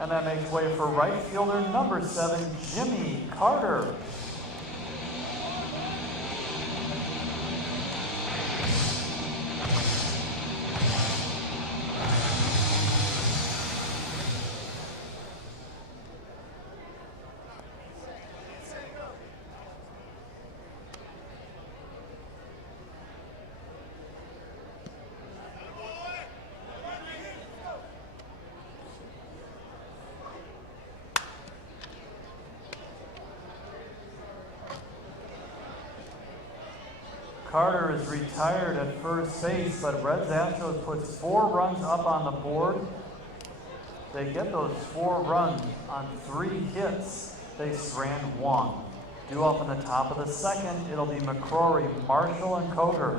And that makes way for right fielder number 7, Jimmy Carter. Carter is retired at first base, but Reds Astros puts 4 runs up on the board. They get those 4 runs on 3 hits. They strand 1. Due up in the top of the second, it'll be McCrory, Marshall, and Coger.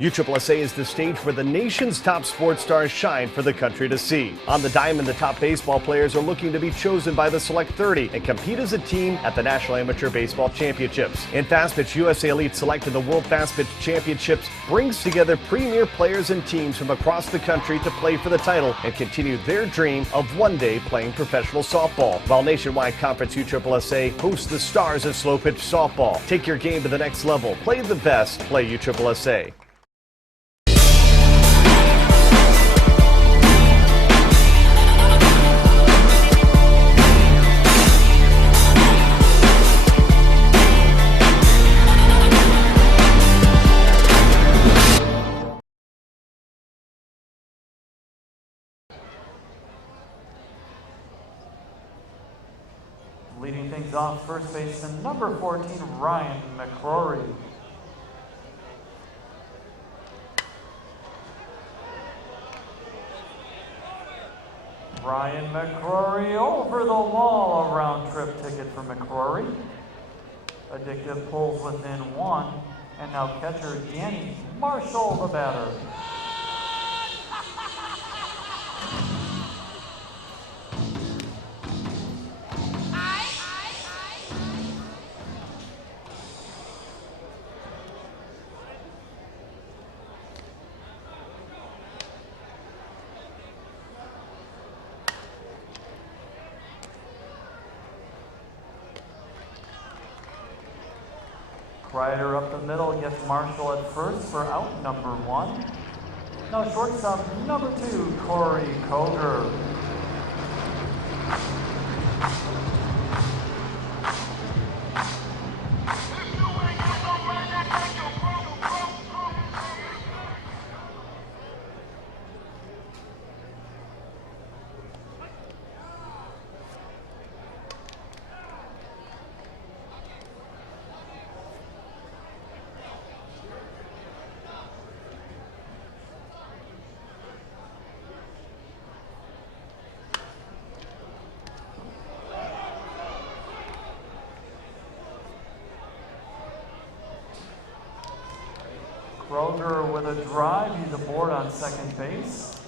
USSSA is the stage where the nation's top sports stars shine for the country to see. On the diamond, the top baseball players are looking to be chosen by the Select 30 and compete as a team at the National Amateur Baseball Championships. In Fast Pitch, USA Elite Select and the World Fast Pitch Championships brings together premier players and teams from across the country to play for the title and continue their dream of one day playing professional softball. While Nationwide Conference USSSA hosts the stars of slow pitch softball. Take your game to the next level. Play the best. Play USSSA. Leading things off, first baseman number 14, Ryan McCrory. Ryan McCrory over the wall, a round trip ticket for McCrory. Addictive pulls within 1, and now catcher Danny Marshall, the batter. Ryder up the middle gets Marshall at first for out number 1. Now shortstop number 2, Corey Coger. Kroger with a drive, he's aboard on second base.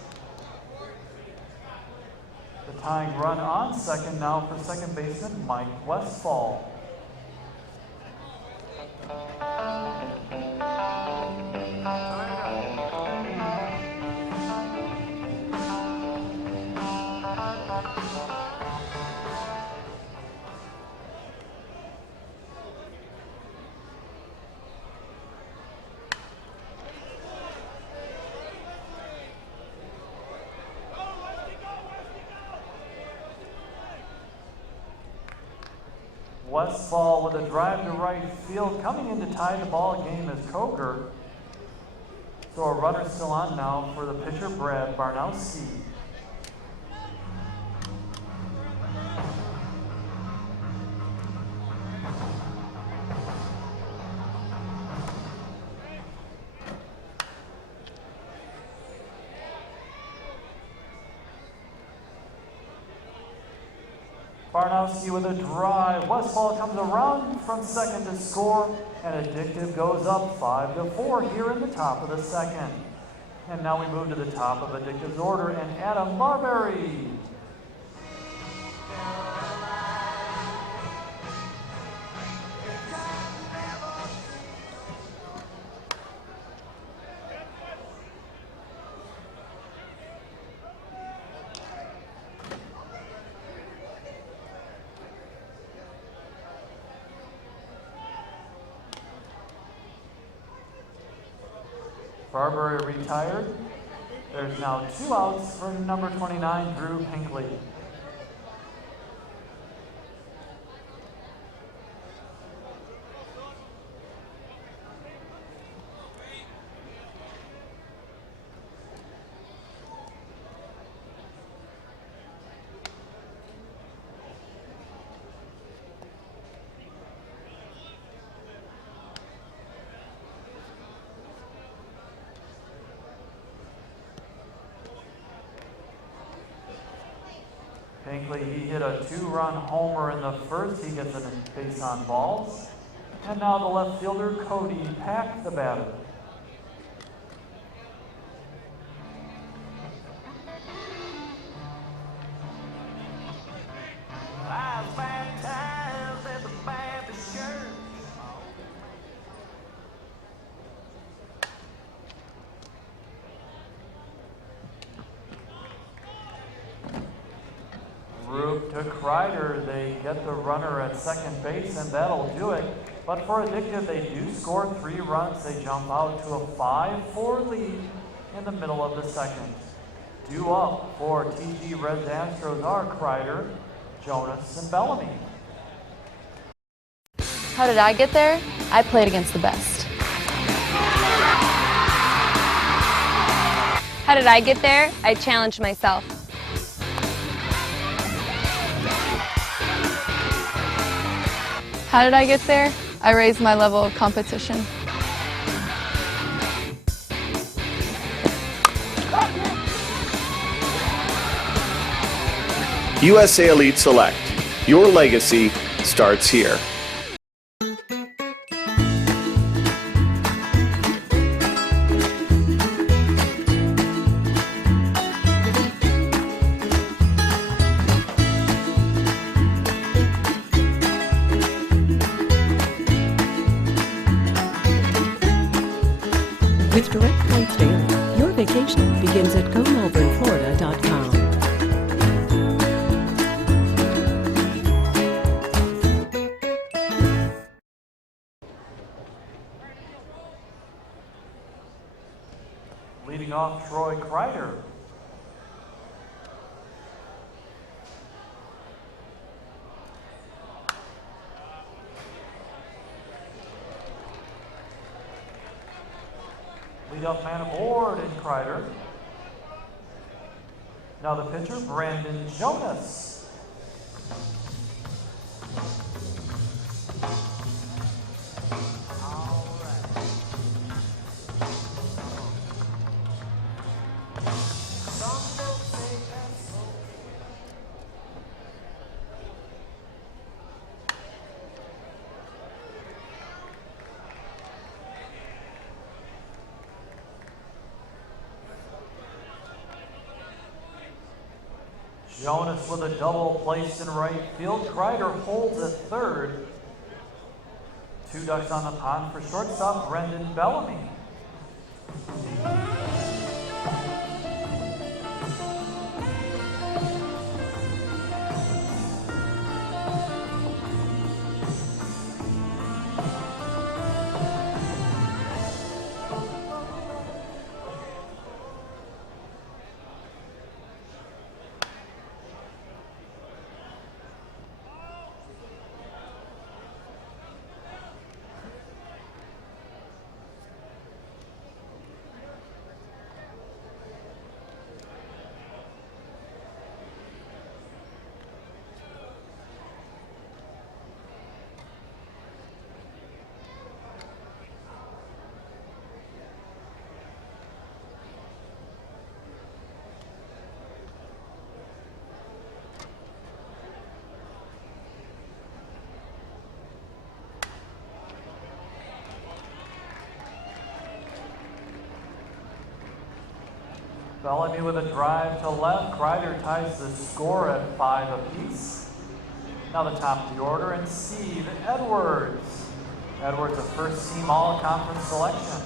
The tying run on second now for second baseman Mike Westfall. Westfall with a drive to right field. Coming in to tie the ball game is Coger. So a runner still on now for the pitcher, Brad Barnowski. Barnowski with a drive. Westfall comes around from second to score, and Addictive goes up 5-4 here in the top of the second. And now we move to the top of Addictive's order, and Adam Marbury. Barber retired. There's now 2 outs for number 29, Drew Pinkley. Pinkley, he hit a 2-run homer in the first. He gets a base on balls. And now the left fielder, Cody Pack, the batter. To Kreider, they get the runner at second base, and that'll do it. But for Addictive, they do score 3 runs. They jump out to a 5-4 lead in the middle of the second. Due up for TG Reds Astros are Kreider, Jonas, and Bellamy. How did I get there? I played against the best. How did I get there? I challenged myself. How did I get there? I raised my level of competition. USA Elite Select. Your legacy starts here. With direct flights daily, your vacation begins at GoMelbourneFlorida.com. Leading off, Troy Kreider. Lead-off man aboard in Kreider. Now the pitcher, Brandon Jonas. Jonas with a double placed in right field. Kreider holds at third. 2 ducks on the pond for shortstop, Brendan Bellamy. Bellamy with a drive to left. Kreider ties the score at 5 apiece. Now the top of the order, and Steve Edwards. Edwards, a first-team all-conference selection.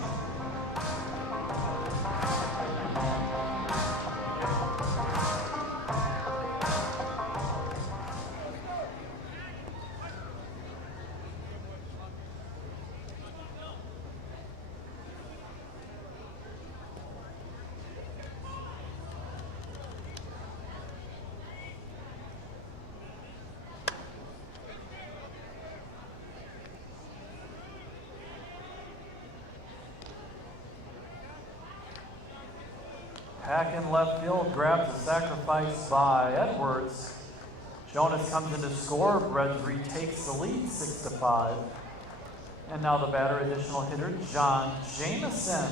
Pack in left field, grabs a sacrifice by Edwards. Jonas comes in to score. Reds retakes the lead, 6-5. And now the batter, additional hitter, John Jameson.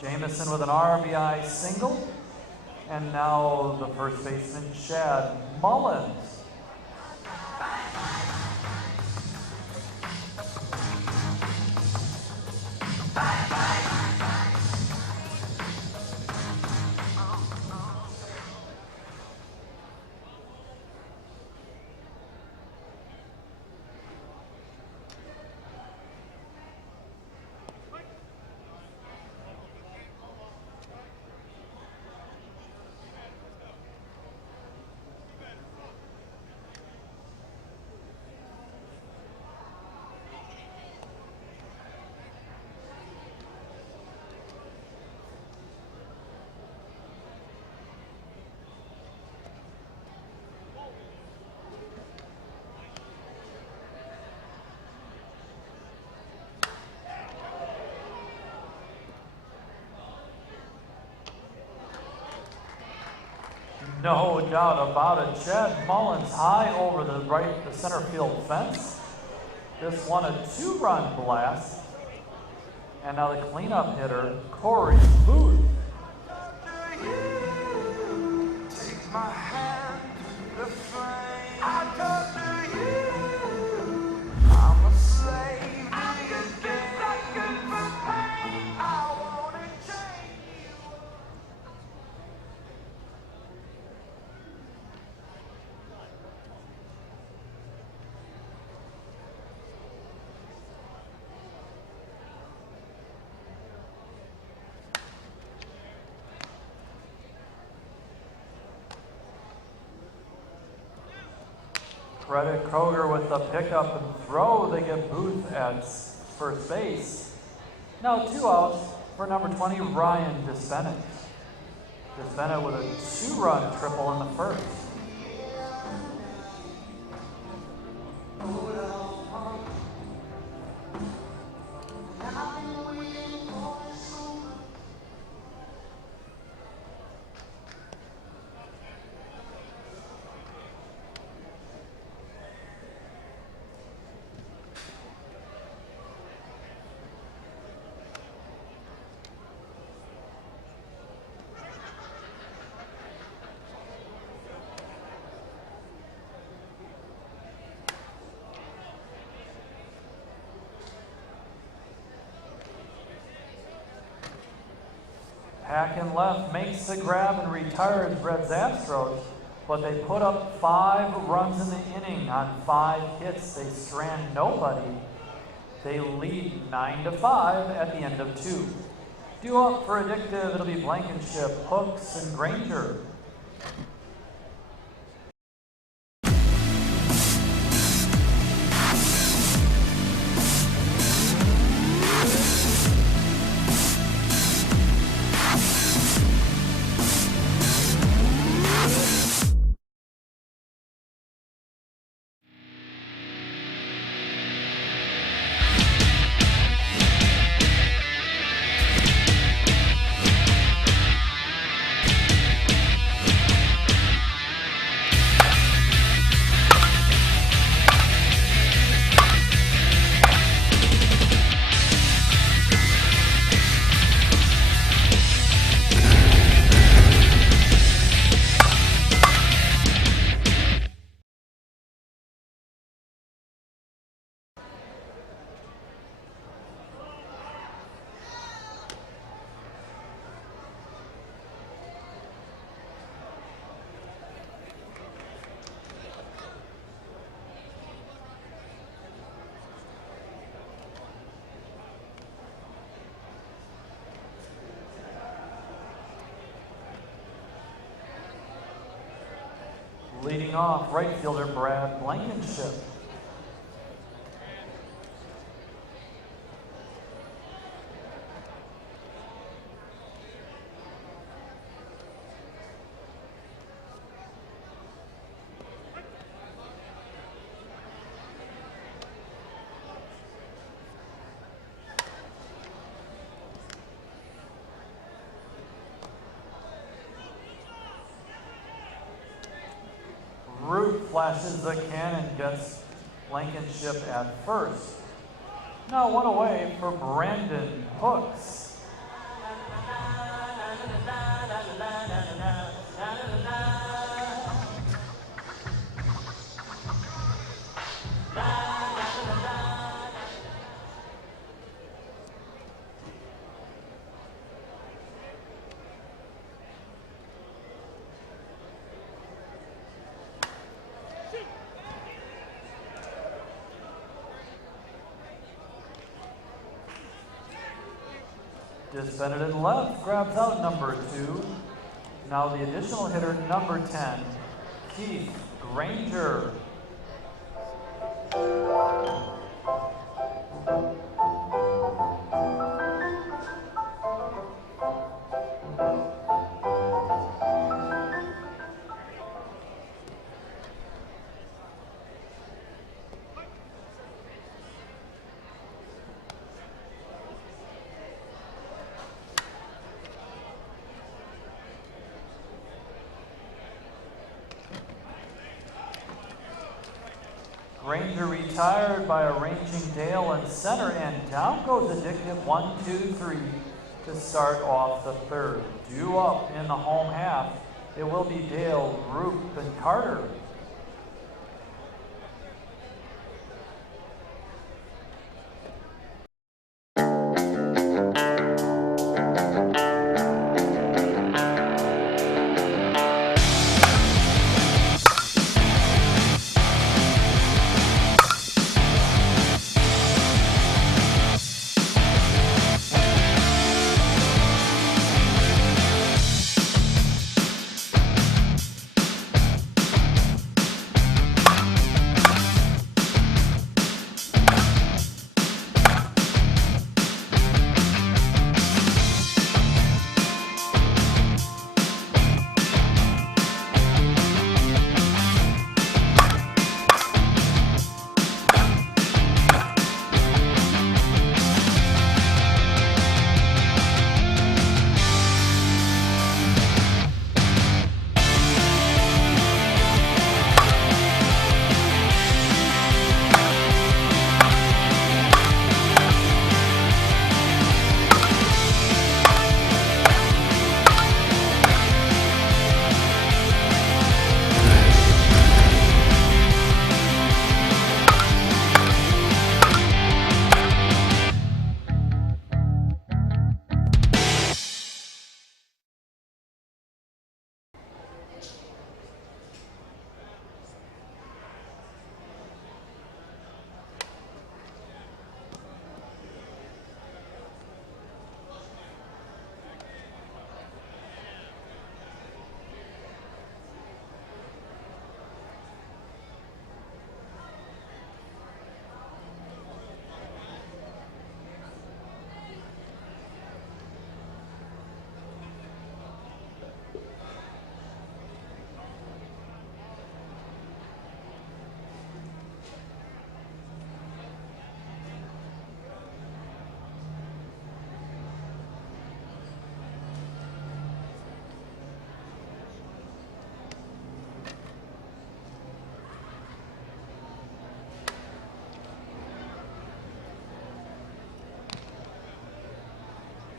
Jameson with an RBI single. And now the first baseman, Chad Mullins. No doubt about it. Chad Mullins high over the center field fence. This one a 2-run blast. And now the cleanup hitter, Corey Booth. Take my hand to the flame. I talk to you. I'm a slave to your game. Looking for pain. I wanna change you. Credit Kroger with the pickup and throw. They get Booth at first base. Now 2 outs for number 20, Ryan Desbennett. Desbennett with a 2-run triple in the first. Pack in left makes the grab and retires Reds Astros, but they put up 5 runs in the inning on 5 hits. They strand nobody. They lead 9-5 at the end of 2. Due up for Addictive, it'll be Blankenship, Hooks, and Granger. Leading off, right fielder Brad Blankenship. Root flashes the cannon, gets Blankenship at first. Now one away for Brandon Hooks. Disbanded in left, grabs out number 2. Now the additional hitter, number 10, Keith Granger. Granger retired by arranging Dale in center, and down goes Addictive 1, 2, 3 to start off the third. Due up in the home half, it will be Dale, Roop, and Carter.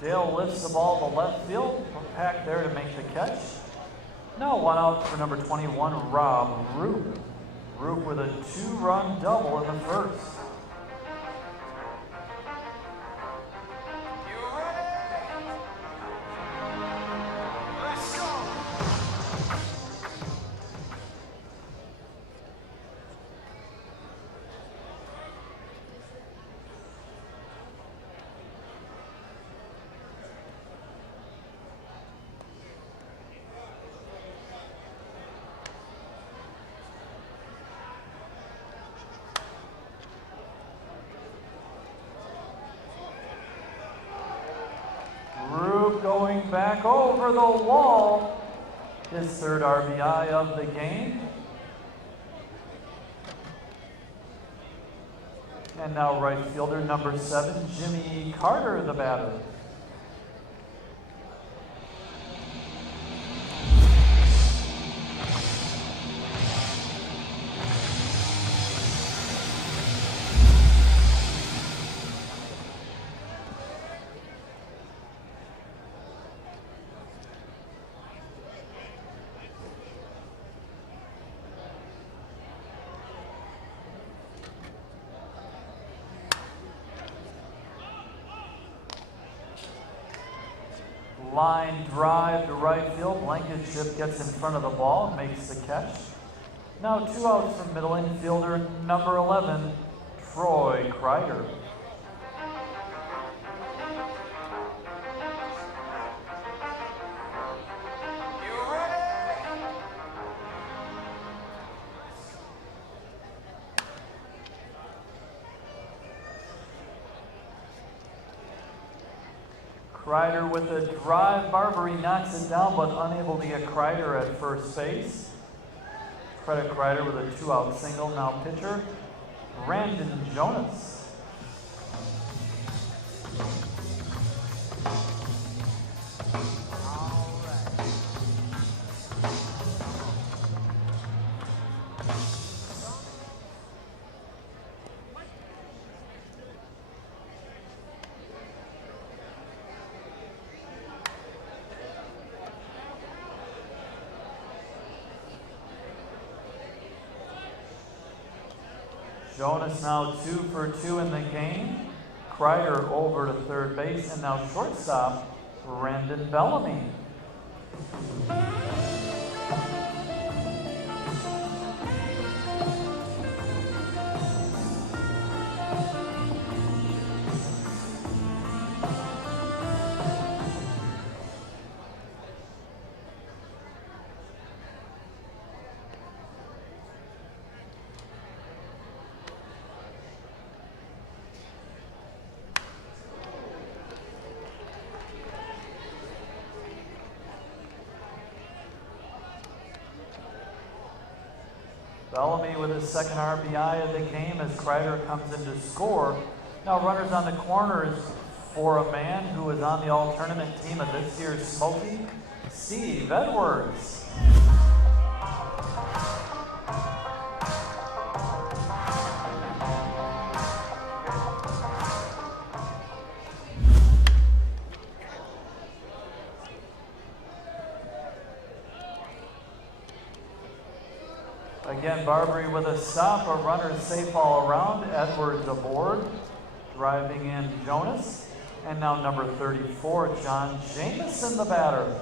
Dale lifts the ball to left field, back there to make the catch. Now one out for number 21, Rob Roop. Roop with a 2-run double in the first. back over the wall. His third RBI of the game. And now right fielder number 7, Jimmy Carter, the batter. Line drive to right field. Blankenship gets in front of the ball, makes the catch. Now 2 outs from middle infielder number 11, Troy Kreider. Kreider with a drive. Barbary knocks it down, but unable to get Kreider at first base. Credit Kreider with a 2-out single. Now pitcher, Brandon Jonas. Jonas now 2 for 2 in the game. Kreider over to third base, and now shortstop, Brandon Bellamy. Bellamy with his second RBI of the game as Kreider comes in to score. Now runners on the corners for a man who was on the all-tournament team of this year's Smoky, Steve Edwards. Again, Barbary with a stop, a runner safe all around. Edwards aboard, driving in Jonas. And now number 34, John Jameson, the batter.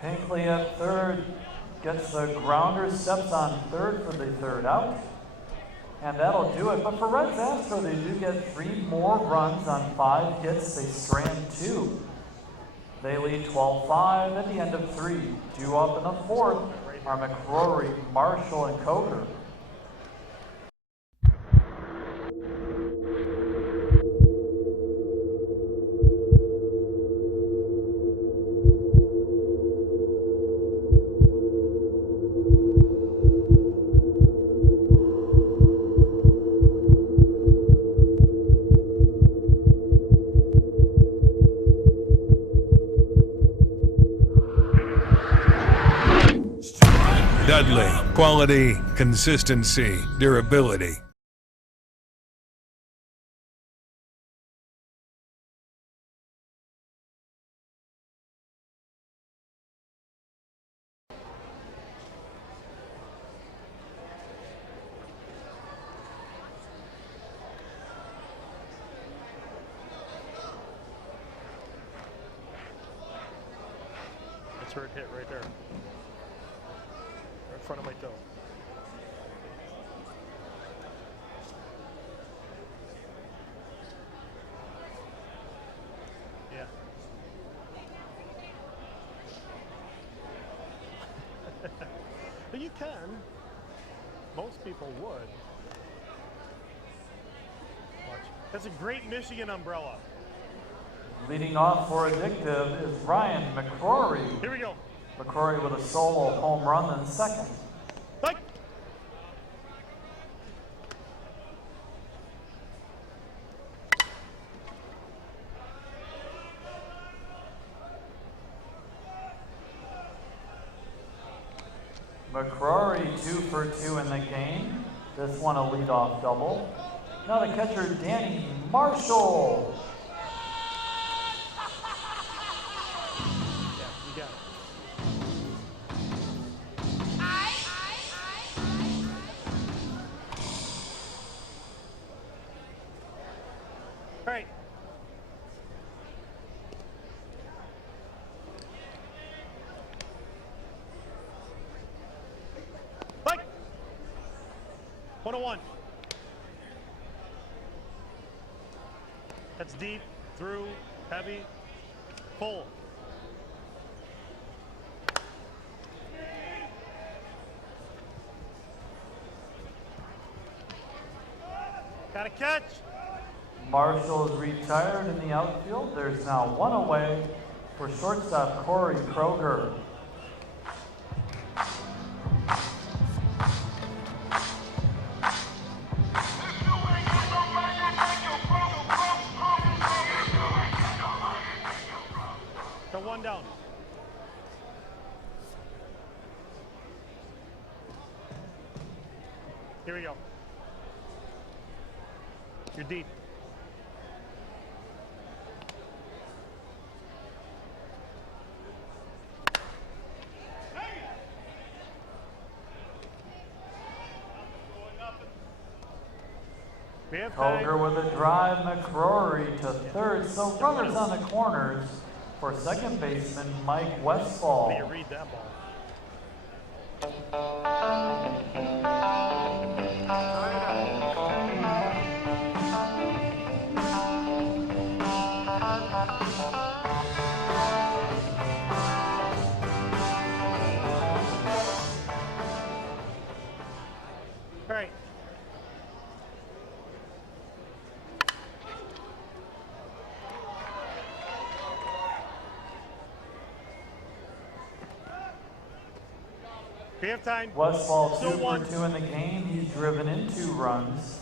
Pinkley at third, gets the grounder, steps on third for the third out. And that'll do it. But for Reds Astros, they do get 3 more runs on 5 hits. They strand 2. They lead 12-5 at the end of 3. Due up in the 4th are McCrory, Marshall, and Coker. Dudley. Quality, consistency, durability. That's where it hit, right there. Right in front of my toe. Yeah. But you can. Most people would. Watch. That's a great Michigan umbrella. Leading off for Addictive is Ryan McCrory. Here we go. McCrory with a solo home run in second. Like. McCrory 2 for 2 in the game. This one a leadoff double. Now the catcher Danny Marshall. Yeah, you got it. All right. Like. 101. That's deep, through, heavy, full. Got a catch. Marshall is retired in the outfield. There's now one away for shortstop Corey Kroger. Go one down. Here we go. You're deep. We have time. Kroger with a drive, McCrory to third. So runners on the corners for second baseman Mike How do you Westfall. read that ball? All right. We have time. Westfall 2 Still for one. 2 in the game. He's driven in 2 runs.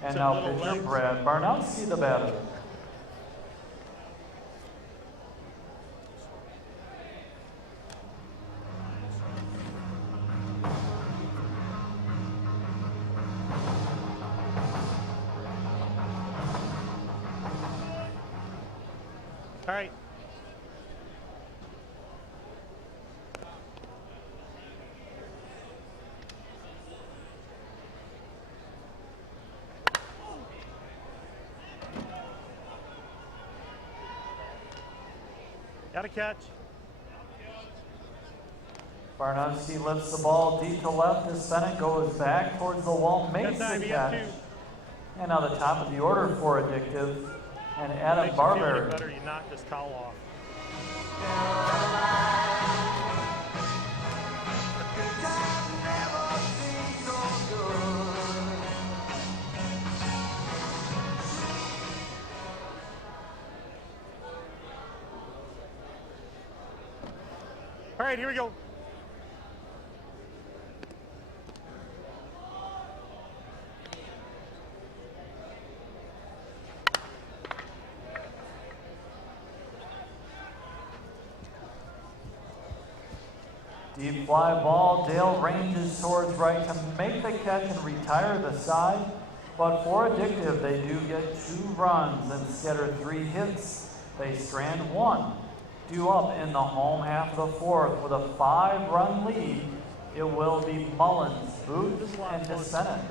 And It's a now little pitcher legs. Brad Barnowski, the batter. All right. Got a catch. Barnowski lifts the ball deep to left as Bennett goes back towards the wall, makes That time the you have catch. to. And now the top of the order for Addictive and Adam Makes you feel any Barber. better, you knock this towel off. All right, here we go. Deep fly ball, Dale ranges towards right to make the catch and retire the side. But for Addictive, they do get 2 runs and scatter 3 hits. They strand 1. Due up in the home half of the 4th with a 5-run lead. It will be Mullins, Booth, This is a lot and of fun. DeSennet.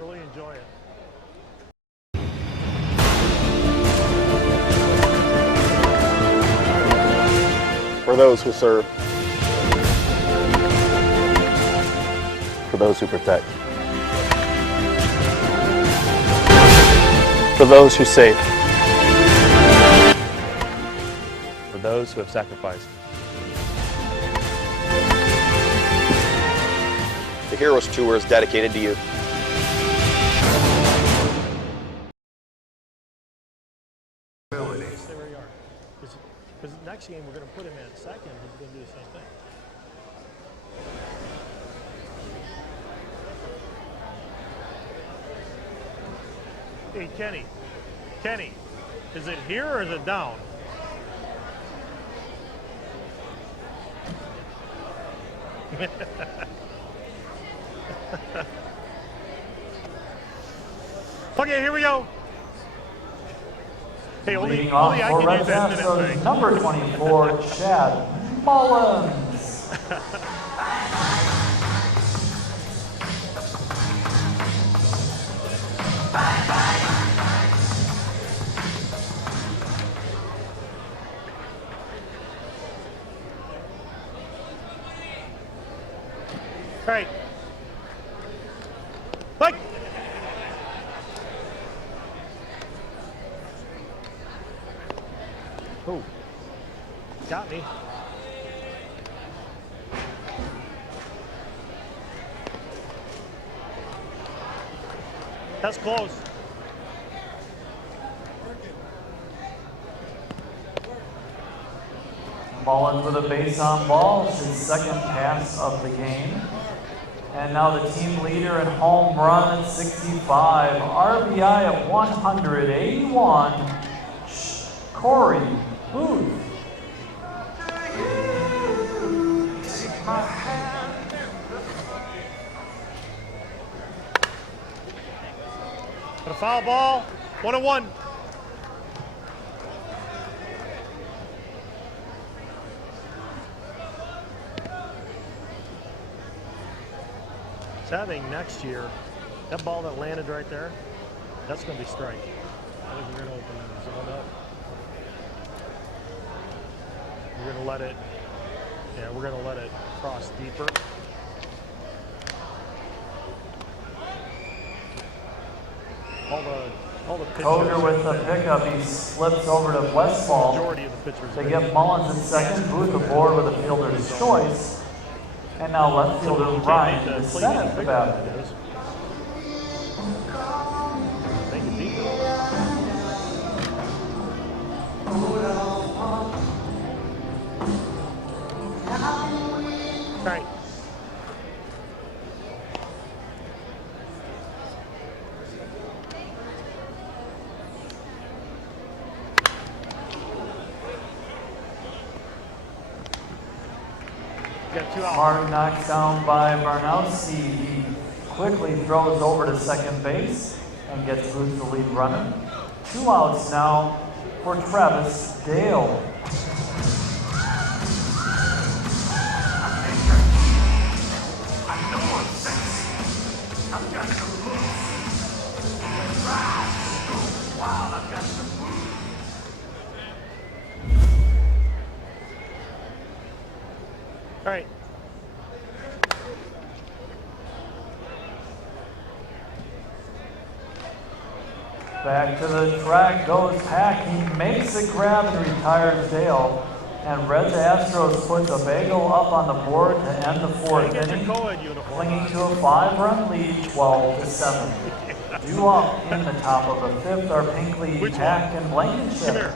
Really enjoy it. For those who serve. For those who protect. For those who save. For those who have sacrificed. The Heroes Tour is dedicated to you. Stay where you are. Because next game we're going to put him at second. He's going to do the same thing. Hey, Kenny, is it here or is it down? Okay, here we go. Hey, Leading only off I for can Red use that minute Astros, thing. number 24, Chad Mullins. All right. Like. Oh, got me. That's close. Mullins with a base on balls, his second pass of the game. And now the team leader in home run at 65, RBI at 181, Corey Booth. Got a foul ball, 1-1. So I think next year, that ball that landed right there, that's going to be strike. I think we're going to open the zone up. We're going to let it, yeah, we're going to let it cross deeper. All the pitchers. Koger with the pickup, he slips over to Westfall. Majority of the pitchers. They get Mullins in second, Booth aboard with a fielder's choice. And now left fielder Ryan is set at the bat. Make it deeper. All right. Martin knocks down by Barnowski. He quickly throws over to second base and gets Booth the lead runner. 2 outs now for Travis Dale. All right. Back to the track goes Hack. He makes a grab and retires Dale. And Reds Astros puts a bagel up on the board to end the fourth inning, clinging to a 5-run lead, 12-7. Due up in the top of the fifth are Pinkley, Hack, and Blankenship.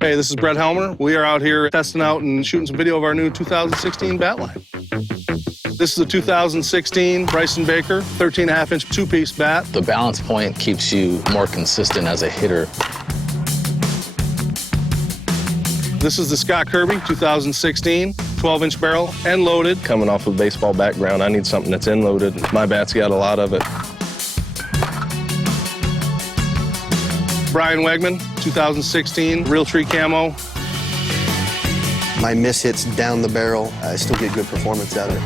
Hey, this is Brett Helmer. We are out here testing out and shooting some video of our new 2016 bat line. This is a 2016 Bryson Baker 13.5-inch two-piece bat. The balance point keeps you more consistent as a hitter. This is the Scott Kirby 2016 12-inch barrel, end loaded. Coming off of a baseball background, I need something that's end loaded. My bat's got a lot of it. Brian Wegman 2016 Realtree camo. My miss hits down the barrel. I still get good performance out of it.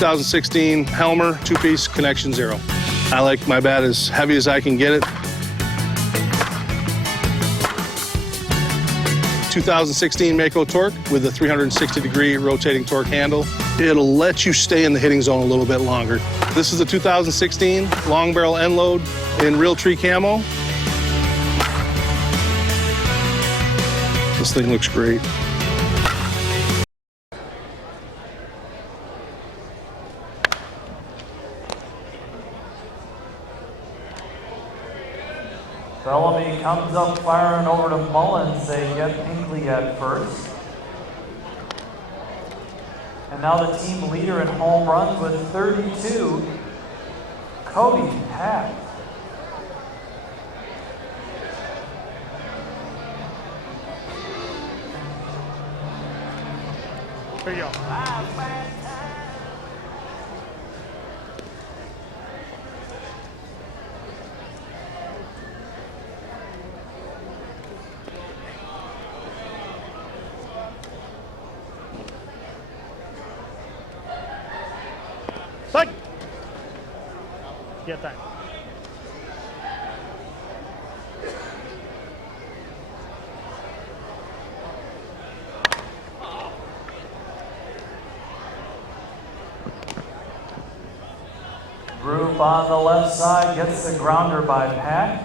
2016 Helmer two-piece Connection Zero. I like my bat as heavy as I can get it. 2016 Mako Torque with a 360-degree rotating torque handle. It'll let you stay in the hitting zone a little bit longer. This is the 2016 long barrel end load in real tree camo. This thing looks great. Bellamy comes up firing over to Mullins. They get Pinkley at first. And now the team leader in home runs with 32, Cody Pack. There you go. Like. Get that. Group on the left side gets the grounder by Pack.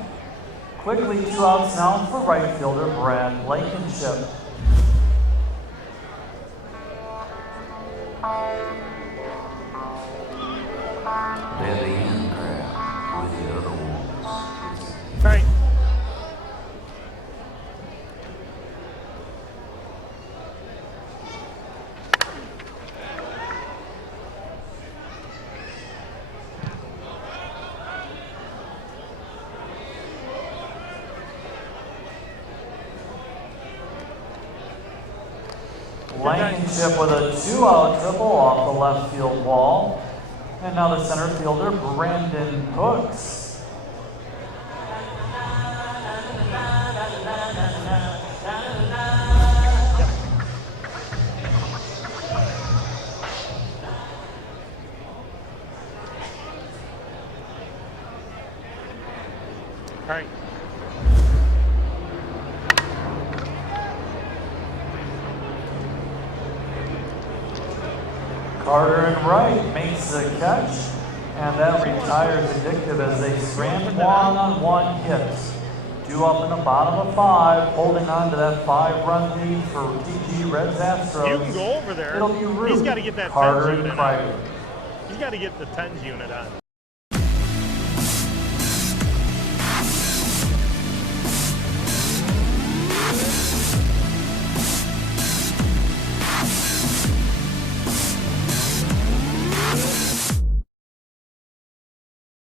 Quickly 2 outs now for right fielder Brad Blankenship. They're the in crowd with the other ones. All right. Blankenship with a 2-out triple off the left field wall. And now the center fielder, Brandon Hooks. All right. Carter in right makes the catch, and that retires Addictive as they strand one hit. 2 up in the bottom of 5, holding on to that 5-run lead for TG Reds Astros. You can go over there. It'll be Root, He's got to get that Carter 10s and unit Kreider. on. He's got to get the 10s unit on.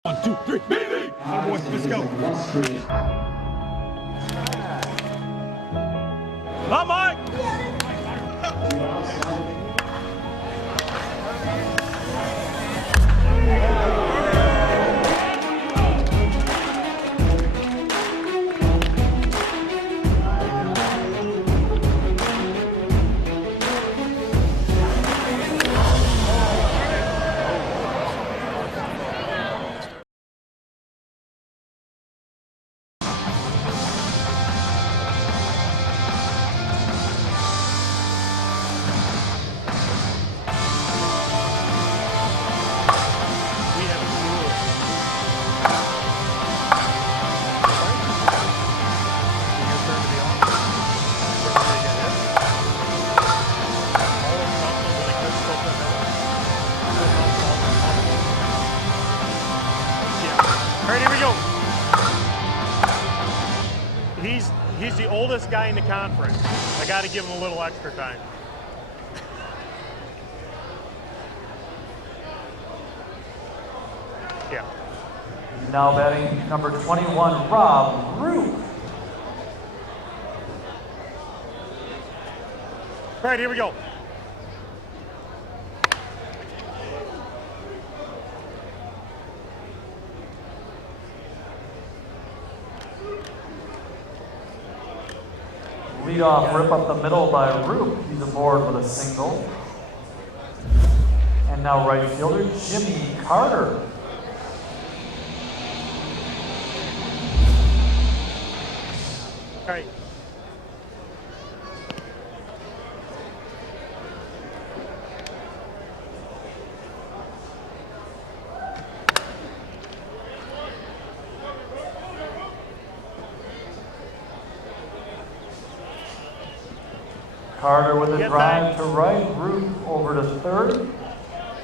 One, two, three, baby! Oh boy, let's go. Come on! He's the oldest guy in the conference. I got to give him a little extra time. Yeah. Now batting number 21, Rob Root. All right, here we go. Leadoff rip up the middle by Roop. He's aboard with a single. And now right fielder Jimmy Carter. All right. Carter with a drive to right, Root over to third.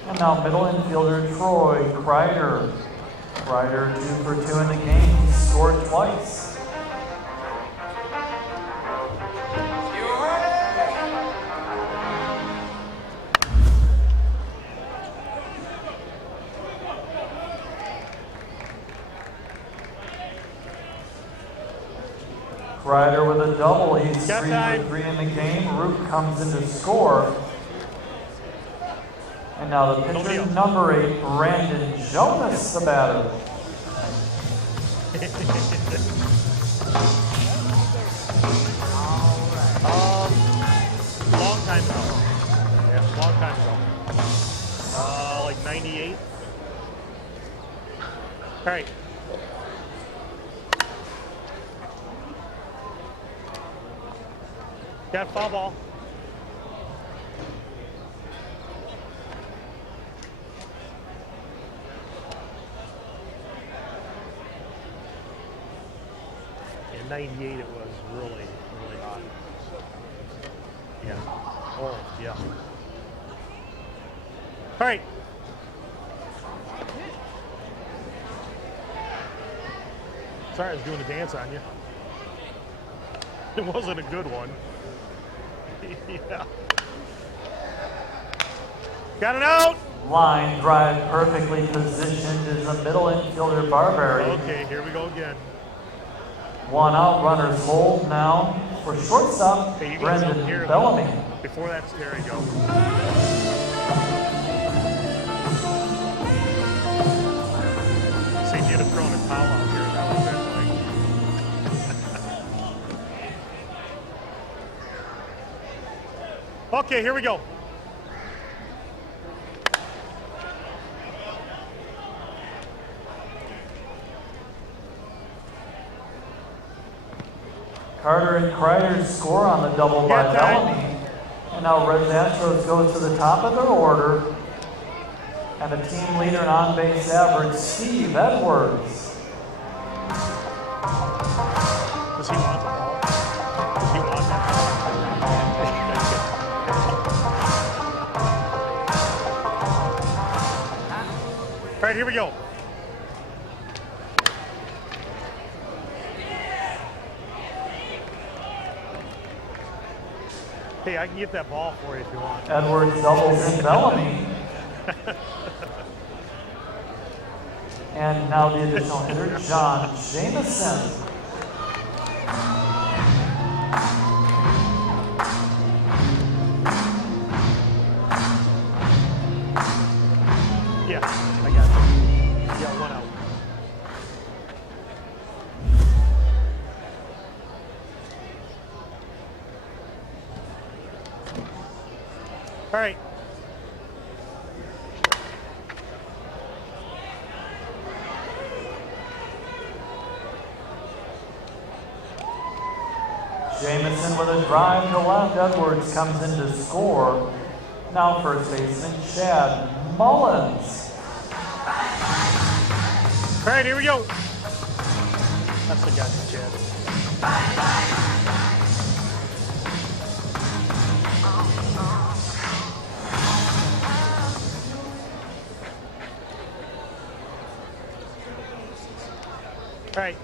And now middle infielder Troy Kreider. Kreider 2 for 2 in the game. He scored twice. Kreider with a double. He's 3 for 3 in the game. Root comes in to score. And now the pitcher, number 8, Brandon Jonas, the batter. Long time ago. Yeah, long time ago. Like 98. All right. Got foul ball. In 98 it was really, really hot. Yeah. Oh, yeah. All right. Sorry, I was doing a dance on you. It wasn't a good one. Yeah. Got it out. Line drive perfectly positioned is the middle infielder Barberry. Okay, here we go again. 1 out, runners hold now for shortstop, Hey, Brendan here, Bellamy. Before that, there you go. See, if you'd have thrown a towel out here, that would have been like... Okay, here we go. Carter and Kreider score on the double by Bellamy. And now Reds Astros goes to the top of their order. And the team leader in on-base average, Steve Edwards. Does he want the ball? Does he want that? All right, here we go. Hey, I can get that ball for you if you want. Edwards doubles in Bellamy. And now the additional hitter, John Jameson. Yeah, I got it. Yeah, 1 out. All right. Jameson with a drive to left. Edwards comes in to score. Now first baseman Chad Mullins. All right, here we go. That's the guy, Chad. All right.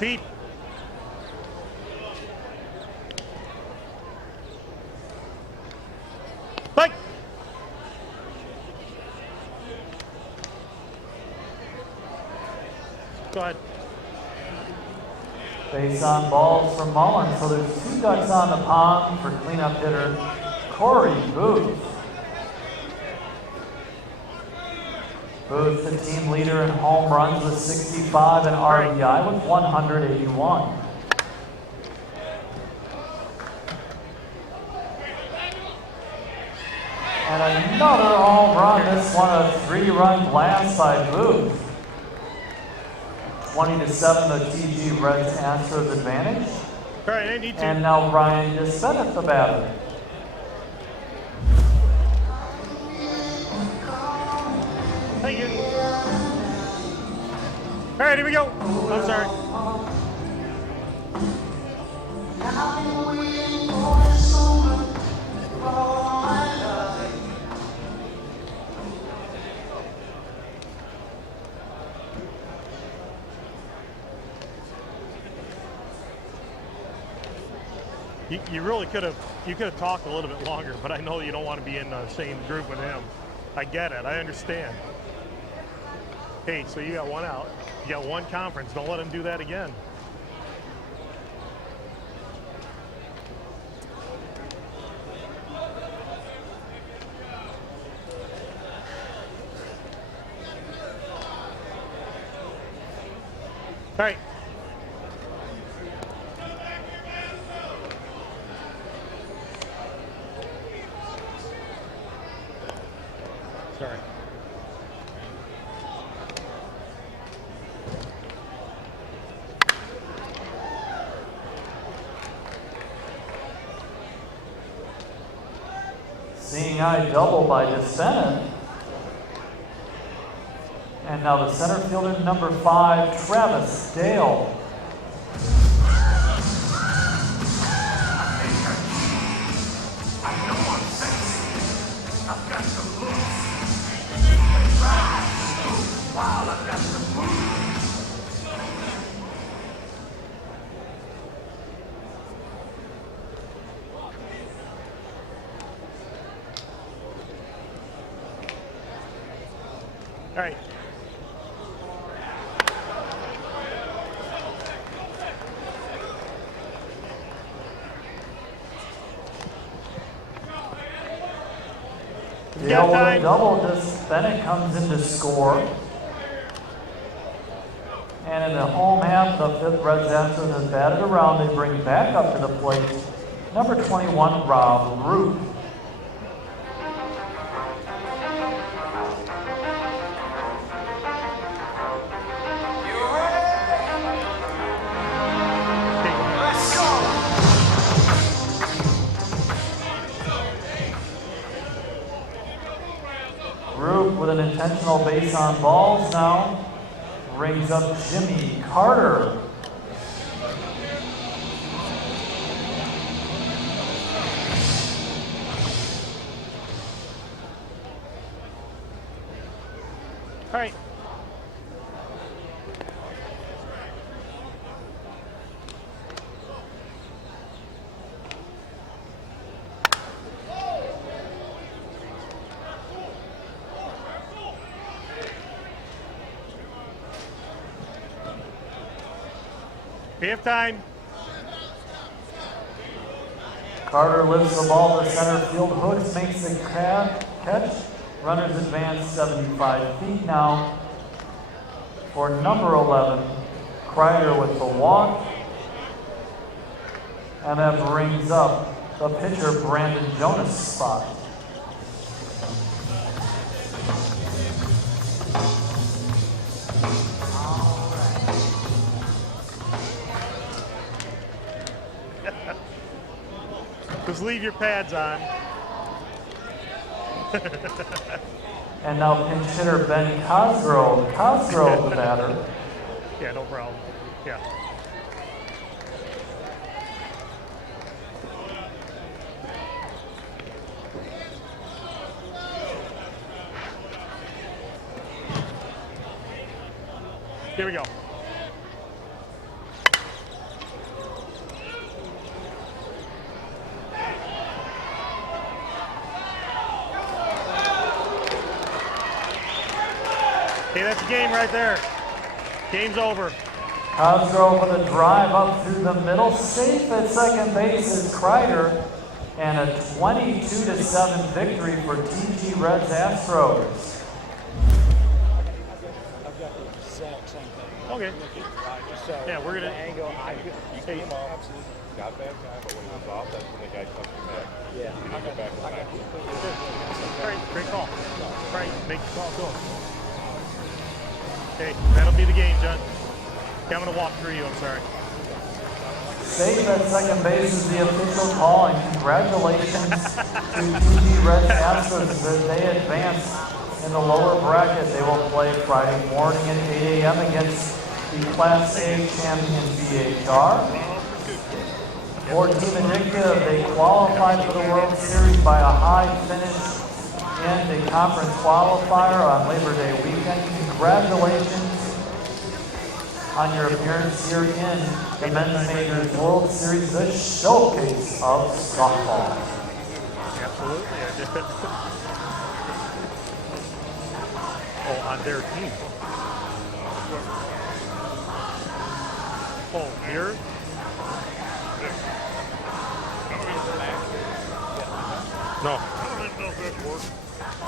Deep. Bike. Go ahead. Base on balls from Mullins. So there's 2 ducks on the pond for cleanup hitter Corey Booth. Booth, the team leader in home runs with 65 and RBI with 181. And another home run. This one a 3-run blast by Booth. 20-7, the TG Reds Astros advantage. All right, I need to. And now Ryan DeSeneth, the batter. Thank you. All right, here we go. I'm sorry. You really could have talked a little bit longer, but I know you don't want to be in the same group with him. I get it. I understand. Hey, so you got one out. You got one conference. Don't let him do that again. All right. Sorry. Seeing eye double by DeSeneth. And now the center fielder, number 5, Travis Dale. All right. Dale with a double. Bennett comes in to score. And in the home half, the 5th Reds Astros has batted around. They bring back up to the plate number 21, Rob Root. With an intentional base on balls now, brings up Jimmy Carter. All right. Half time. Carter lifts the ball to center field. Hooks makes the catch. Runners advance 75 feet now for number 11, Kreider with the walk. And that brings up the pitcher, Brandon Jonas' spot. Just leave your pads on. And now pinch hitter Ben Cosgrove. Cosgrove, the batter. Yeah, no problem. Yeah. Here we go. Hey, that's a game right there. Game's over. Cosgrove with a drive up through the middle. Safe at second base is Kreider. And a 22-7 victory for TG Reds Astros. I've got the exact same thing. Okay. So Yeah, we're gonna. the angle, you came off. Absolutely. got that guy, but when he was off, that's when the guy comes back. Yeah. He didn't get back in time. Great call. Right, make the call, go. Okay, that'll be the game, John. Okay, I'm going to walk through you, I'm sorry. Safe at second base is the official call, and congratulations to TG Reds Astros as they advance in the lower bracket. They will play Friday morning at 8 a.m. against the Class A champion BHR. For Team Addictive, they qualified for the World Series by a high finish in the conference qualifier on Labor Day weekend. Congratulations on your appearance here in the Men's Majors World Series, the showcase of softball. Absolutely, I did. Oh, on their team. Oh, here? No.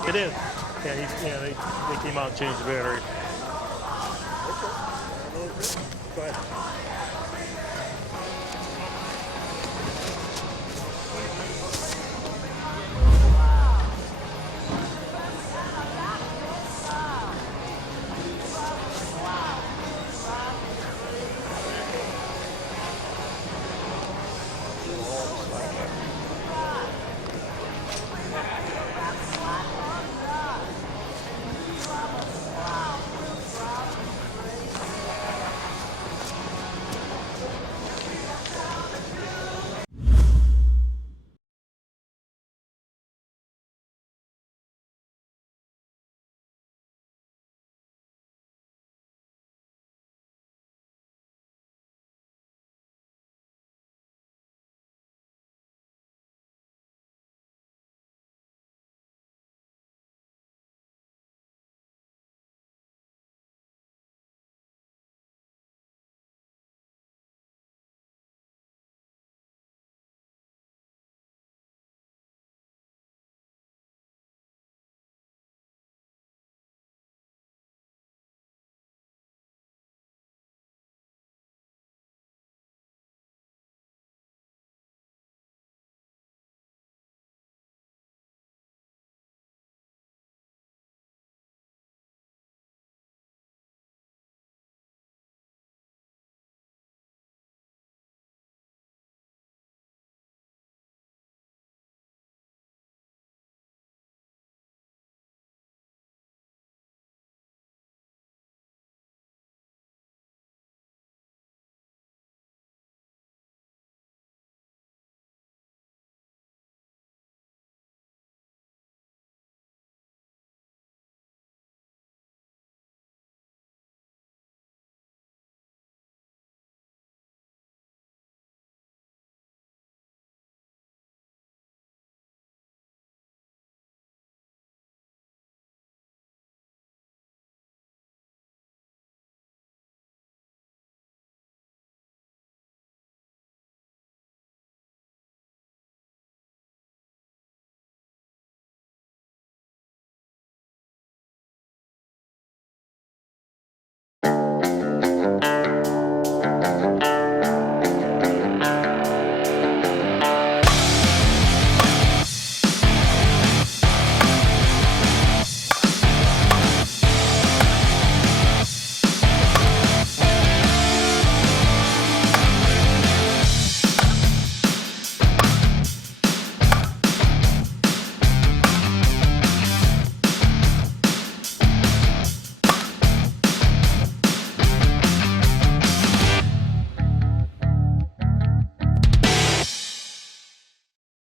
It is. Yeah, they came out and changed the battery. Go ahead.